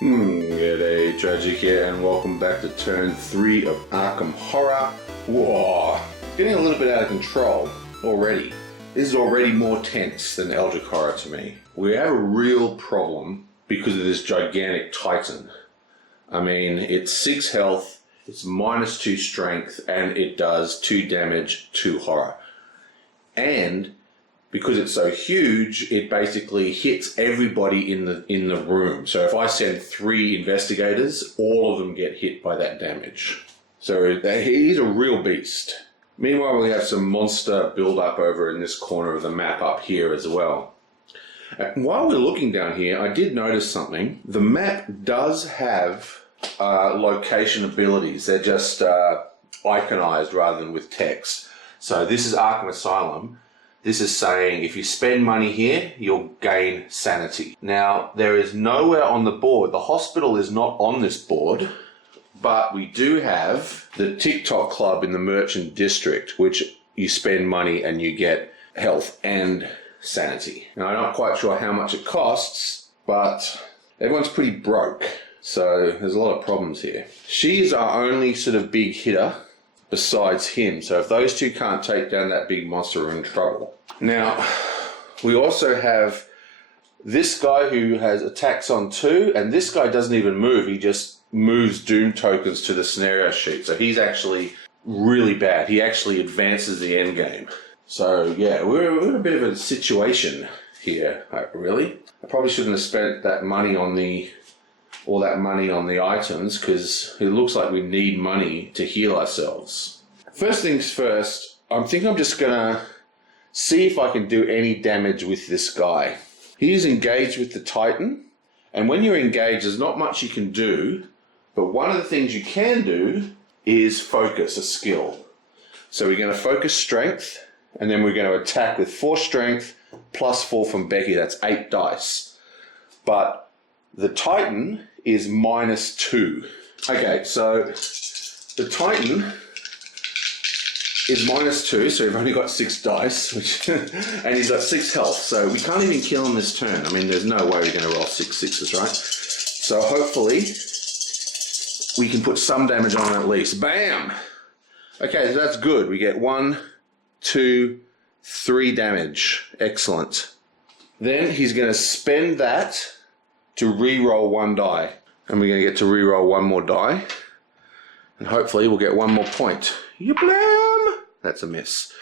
G'day, Tragic here, and welcome back to turn 3 of Arkham Horror. Whoa, getting a little bit out of control already. This is already more tense than Eldritch Horror to me. We have a real problem because of this gigantic Titan. I mean, it's 6 health, it's -2 strength, and it does 2 damage, 2 horror. And because it's so huge, it basically hits everybody in the room. So if I send 3 investigators, all of them get hit by that damage. So he's a real beast. Meanwhile, we have some monster build-up over in this corner of the map up here as well. And while we're looking down here, I did notice something. The map does have location abilities. They're just iconized rather than with text. So this is Arkham Asylum. This is saying if you spend money here, you'll gain sanity. Now, there is nowhere on the board. The hospital is not on this board, but we do have the TikTok club in the Merchant District, which you spend money and you get health and sanity. Now, I'm not quite sure how much it costs, but everyone's pretty broke. So there's a lot of problems here. She's our only sort of big hitter besides him. So if those two can't take down that big monster, we're in trouble. Now, we also have this guy who has attacks on 2, and this guy doesn't even move. He just moves doom tokens to the scenario sheet. So he's actually really bad. He actually advances the end game. So yeah, we're in a bit of a situation here, really. I probably shouldn't have spent that money on all that money on the items, because it looks like we need money to heal ourselves. First things first, I'm just gonna see if I can do any damage with this guy. He's engaged with the Titan, and when you're engaged, there's not much you can do, but one of the things you can do is focus a skill. So we're gonna focus strength, and then we're gonna attack with 4 strength, plus 4 from Becky, that's 8 dice. But the Titan is -2. Okay, so the Titan is -2, so we've only got 6 dice, and he's got 6 health, so we can't even kill him this turn. I mean, there's no way we're going to roll 6 6s, right? So hopefully we can put some damage on him at least. Bam! Okay, so that's good. We get 1, 2, 3 damage. Excellent. Then he's going to spend that to re-roll 1 die. And we're going to get to re-roll 1 more die. And hopefully we'll get 1 more point. Yablam! That's a miss.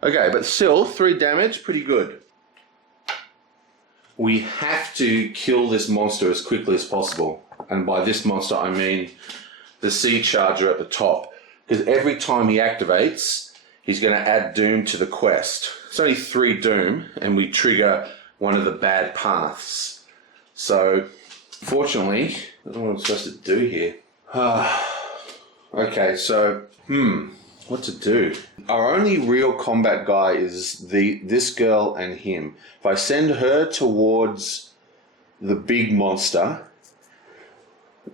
Okay, but still, 3 damage, pretty good. We have to kill this monster as quickly as possible. And by this monster, I mean the Sea Charger at the top. Because every time he activates, he's going to add Doom to the quest. It's only 3 Doom, and we trigger one of the bad paths. So, fortunately, I don't know what I'm supposed to do here. Okay, so, what to do? Our only real combat guy is this girl and him. If I send her towards the big monster,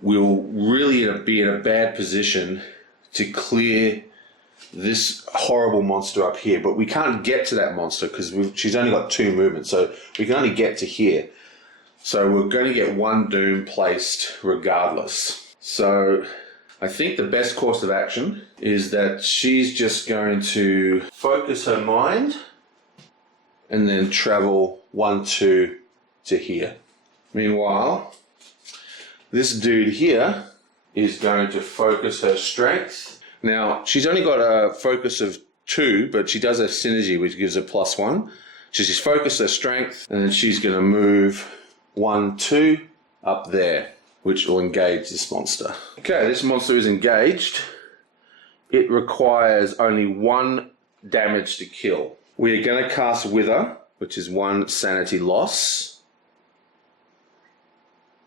we'll really be in a bad position to clear this horrible monster up here. But we can't get to that monster because she's only got 2 movements, so we can only get to here. So we're going to get 1 Doom placed regardless. So I think the best course of action is that she's just going to focus her mind and then travel 1, 2 to here. Meanwhile, this dude here is going to focus her strength. Now, she's only got a focus of 2, but she does have synergy, which gives her +1. So she's focused her strength, and then she's going to move 1, 2 up there, which will engage this monster. Okay, this monster is engaged. It requires only 1 damage to kill. We are going to cast Wither, which is 1 sanity loss.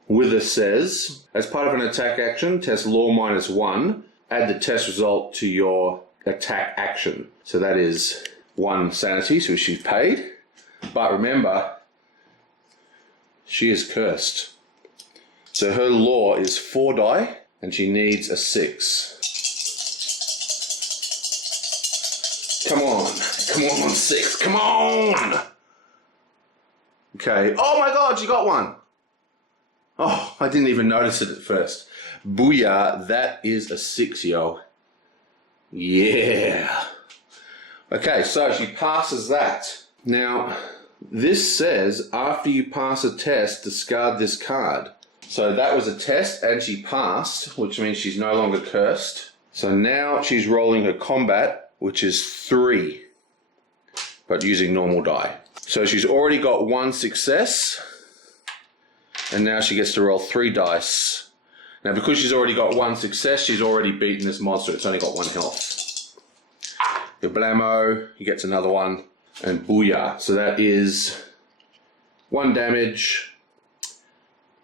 Wither says, as part of an attack action, test law -1. Add the test result to your attack action. So that is 1 sanity, so she's paid. But remember, she is cursed. So her law is 4 die, and she needs a 6. Come on 6, come on! Okay, oh my god, she got 1! Oh, I didn't even notice it at first. Booyah, that is a 6, yo. Yeah. Okay, so she passes that. Now, this says, after you pass a test, discard this card. So that was a test and she passed, which means she's no longer cursed. So now she's rolling her combat, which is 3, but using normal die. So she's already got 1 success, and now she gets to roll 3 dice. Now, because she's already got 1 success, she's already beaten this monster. It's only got 1 health. Your blammo, he gets another one, and booyah. So that is 1 damage.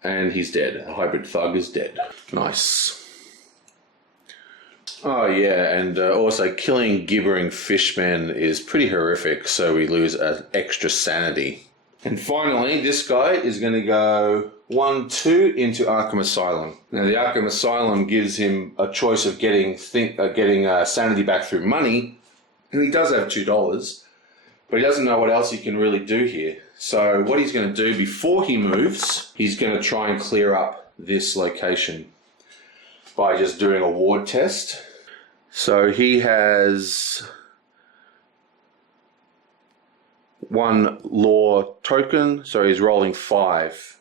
And he's dead. A hybrid thug is dead. Nice. Oh yeah, and also killing gibbering fishmen is pretty horrific, so we lose an extra sanity. And finally, this guy is going to go 1-2 into Arkham Asylum. Now the Arkham Asylum gives him a choice of getting sanity back through money, and he does have $2, but he doesn't know what else he can really do here. So what he's going to do before he moves, he's going to try and clear up this location by just doing a ward test. So he has 1 law token, so he's rolling 5.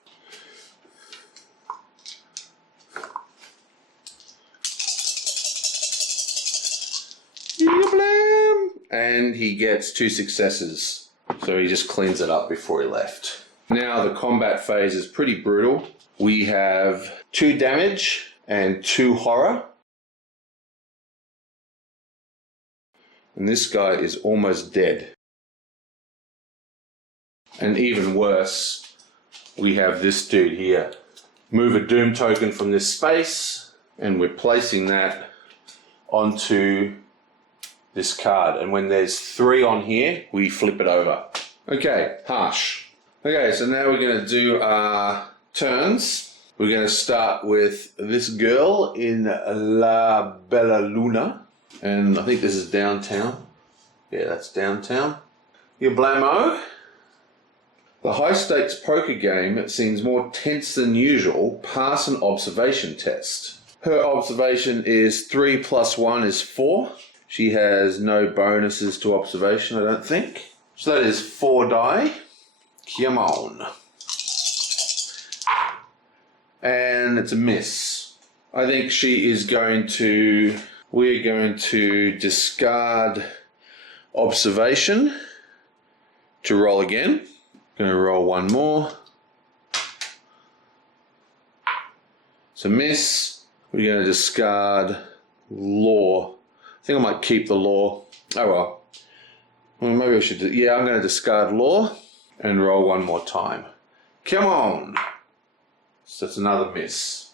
And he gets 2 successes. So he just cleans it up before he left. Now the combat phase is pretty brutal. We have 2 damage and 2 horror. And this guy is almost dead. And even worse, we have this dude here. Move a doom token from this space, and we're placing that onto this card, and when there's 3 on here, we flip it over. Okay, harsh. Okay, so now we're going to do our turns. We're going to start with this girl in La Bella Luna, and I think this is downtown. Yeah, that's downtown. Your blammo. The high-stakes poker game seems more tense than usual. Pass an observation test. Her observation is 3 + 1 is 4. She has no bonuses to observation, I don't think. So that is 4 die. Come on. And it's a miss. I think she is we're going to discard observation to roll again. Going to roll 1 more. It's a miss. We're going to discard law. I think I might keep the law. Oh well. Well, maybe I should yeah, I'm going to discard law and roll 1 more time. Come on. So that's another miss.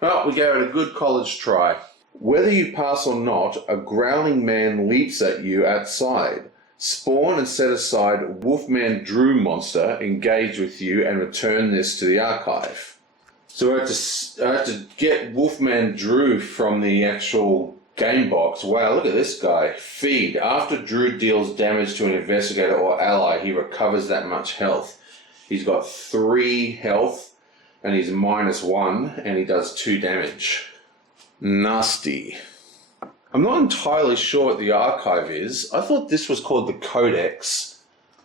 Well, we gave it a good college try. Whether you pass or not, a growling man leaps at you outside. Spawn and set aside Wolfman Drew monster, engage with you, and return this to the archive. So I have to get Wolfman Drew from the actual game box. Wow, look at this guy. Feed. After Drew deals damage to an investigator or ally, he recovers that much health. He's got 3 health, and he's -1, and he does 2 damage. Nasty. I'm not entirely sure what the archive is. I thought this was called the Codex,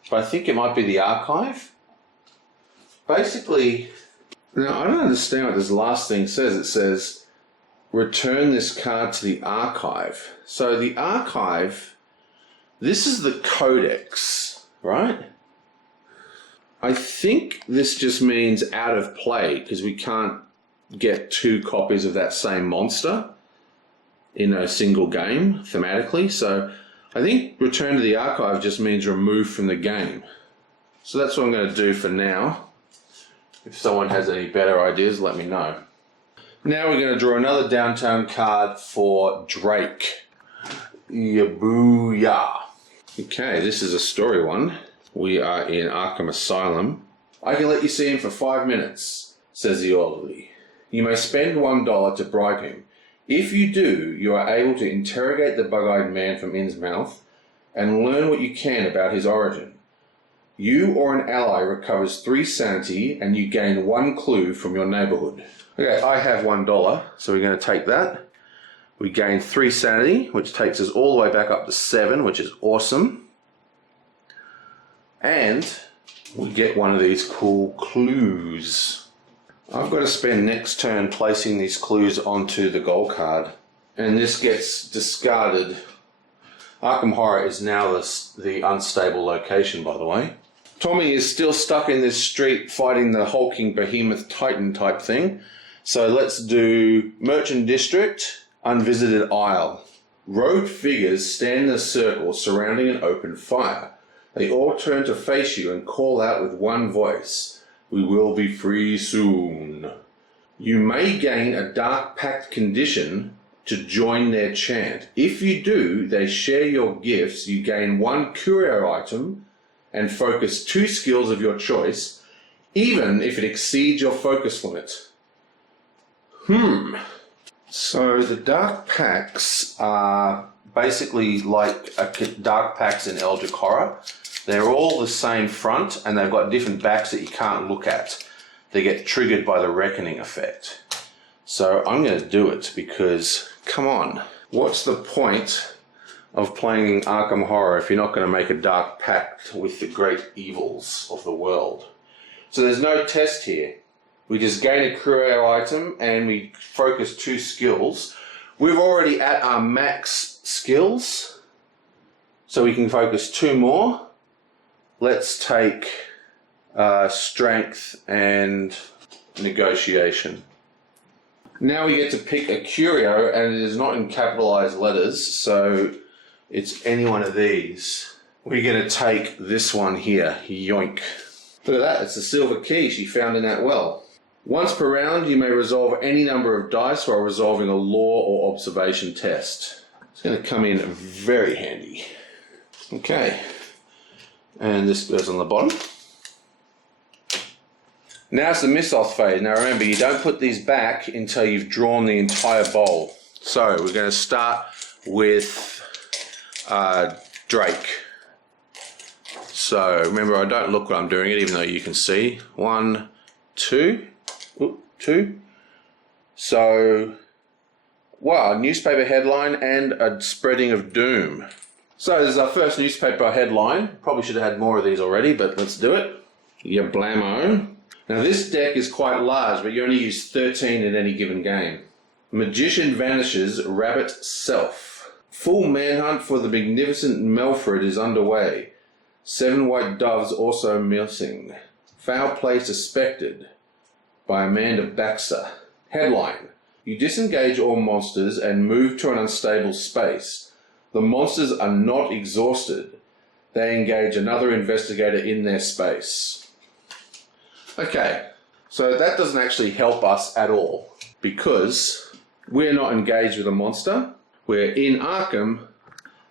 but I think it might be the archive. Basically, now I don't understand what this last thing says. It says, return this card to the archive. So the archive, this is the Codex, right? I think this just means out of play, because we can't get 2 copies of that same monster in a single game thematically. So I think return to the archive just means remove from the game. So that's what I'm going to do for now. If someone has any better ideas, let me know. Now we're going to draw another downtown card for Drake. Booyah. Okay, this is a story one. We are in Arkham Asylum. I can let you see him for 5 minutes, says the orderly. You may spend $1 to bribe him. If you do, you are able to interrogate the bug-eyed man from Innsmouth and learn what you can about his origin. You or an ally recovers 3 sanity and you gain 1 clue from your neighborhood. Okay, I have $1, so we're going to take that. We gain 3 sanity, which takes us all the way back up to 7, which is awesome. And we get one of these cool clues. I've got to spend next turn placing these clues onto the goal card. And this gets discarded. Arkham Horror is now the unstable location, by the way. Tommy is still stuck in this street fighting the hulking behemoth titan type thing. So let's do Merchant District, Unvisited Isle. Rogue figures stand in a circle surrounding an open fire. They all turn to face you and call out with one voice, "We will be free soon." You may gain a Dark Pact condition to join their chant. If you do, they share your gifts. You gain 1 curio item and focus 2 skills of your choice, even if it exceeds your focus limit. So the Dark Pacts are basically like Dark Pacts in Eldritch Horror. They're all the same front and they've got different backs that you can't look at. They get triggered by the Reckoning effect. So I'm going to do it because, come on, what's the point of playing Arkham Horror if you're not going to make a Dark Pact with the great evils of the world? So there's no test here. We just gain a curio item and we focus 2 skills. We're already at our max skills, so we can focus 2 more. Let's take Strength and Negotiation. Now we get to pick a curio, and it is not in capitalized letters, so it's any one of these. We're going to take this one here, yoink. Look at that, it's the silver key she found in that well. Once per round, you may resolve any number of dice while resolving a law or observation test. It's going to come in very handy. Okay, and this goes on the bottom. Now it's the Mythos phase. Now remember, you don't put these back until you've drawn the entire bowl. So we're going to start with Drake. So remember, I don't look when I'm doing it, even though you can see. 1, 2. Ooh, 2. So, wow, newspaper headline and a spreading of doom. So this is our first newspaper headline. Probably should have had more of these already, but let's do it. Ya blammo. Now this deck is quite large, but you only use 13 in any given game. Magician vanishes, rabbit self. Full manhunt for the magnificent Melfred is underway. 7 white doves also missing. Foul play suspected. By Amanda Baxter. Headline: You disengage all monsters and move to an unstable space. The monsters are not exhausted. They engage another investigator in their space. Okay, so that doesn't actually help us at all because we're not engaged with a monster. We're in Arkham,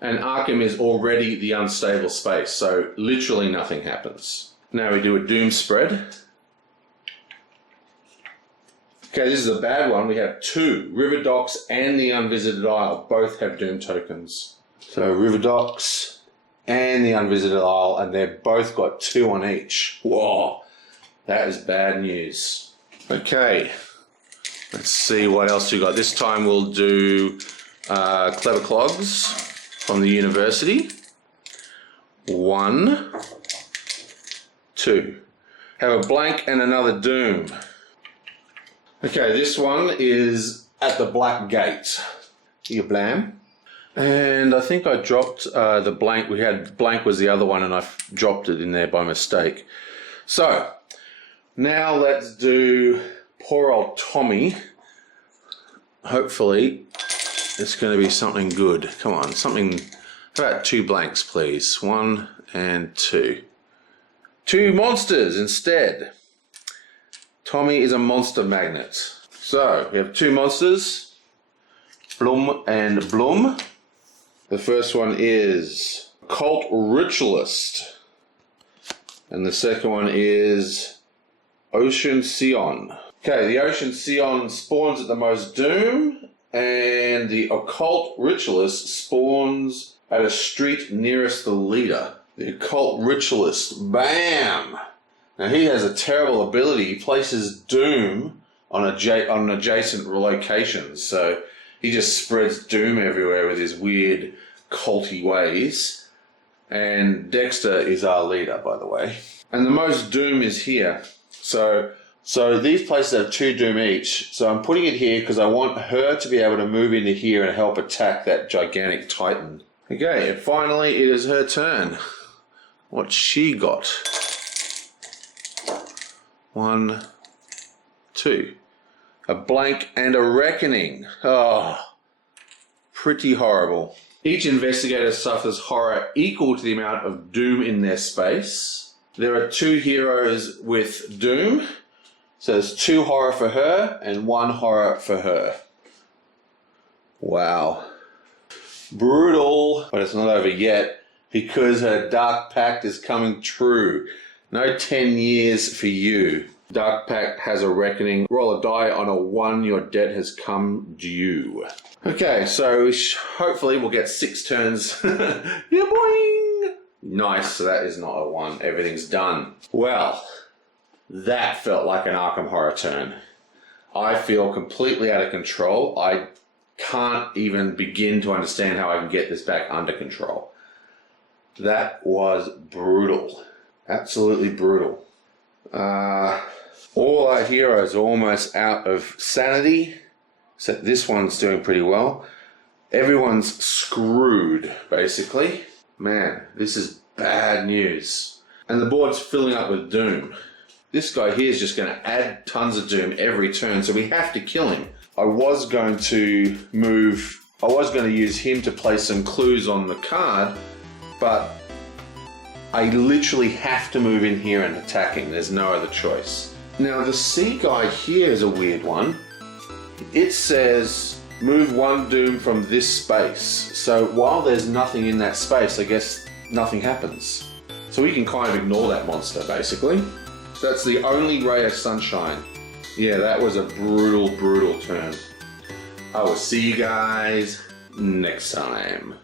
and Arkham is already the unstable space, so literally nothing happens. Now we do a doom spread. Okay, this is a bad one. We have 2. River Docks and the Unvisited Isle both have doom tokens. So River Docks and the Unvisited Isle, and they've both got 2 on each. Whoa, that is bad news. Okay, let's see what else we got. This time we'll do Clever Clogs from the University. 1, 2. Have a blank and another doom. Okay, this one is at the Black Gate. You blam. And I think I dropped the blank. We had blank was the other one, and I dropped it in there by mistake. So now let's do poor old Tommy. Hopefully it's going to be something good. Come on, something. How about 2 blanks, please? 1 and 2. 2 monsters instead. Tommy is a monster magnet. So we have 2 monsters, Blum and Blum. The first one is Occult Ritualist, and the second one is Ocean Sion. Okay, the Ocean Sion spawns at the most doom, and the Occult Ritualist spawns at a street nearest the leader. The Occult Ritualist. Bam! Now he has a terrible ability. He places doom on adjacent locations. So he just spreads doom everywhere with his weird culty ways. And Dexter is our leader, by the way. And the most doom is here. So these places have 2 doom each. So I'm putting it here because I want her to be able to move into here and help attack that gigantic titan. Okay, and finally it is her turn. What's she got? 1, 2. A blank and a reckoning. Oh, pretty horrible. Each investigator suffers horror equal to the amount of doom in their space. There are 2 heroes with doom. So there's 2 horror for her and 1 horror for her. Wow. Brutal. But it's not over yet because her Dark Pact is coming true. No 10 years for you. Dark Pact has a reckoning. Roll a die on a 1. Your debt has come due. Okay, so hopefully we'll get 6 turns. Yeah, boing! Nice, so that is not a 1. Everything's done. Well, that felt like an Arkham Horror turn. I feel completely out of control. I can't even begin to understand how I can get this back under control. That was brutal. Absolutely brutal. All our heroes are almost out of sanity, except this one's doing pretty well. Everyone's screwed, basically. Man, this is bad news. And the board's filling up with doom. This guy here is just going to add tons of doom every turn, so we have to kill him. I was going to use him to place some clues on the card, but I literally have to move in here and attack him. There's no other choice. Now the C guy here is a weird one. It says move 1 doom from this space. So while there's nothing in that space, I guess nothing happens. So we can kind of ignore that monster, basically. That's the only ray of sunshine. Yeah, that was a brutal, brutal turn. I will see you guys next time.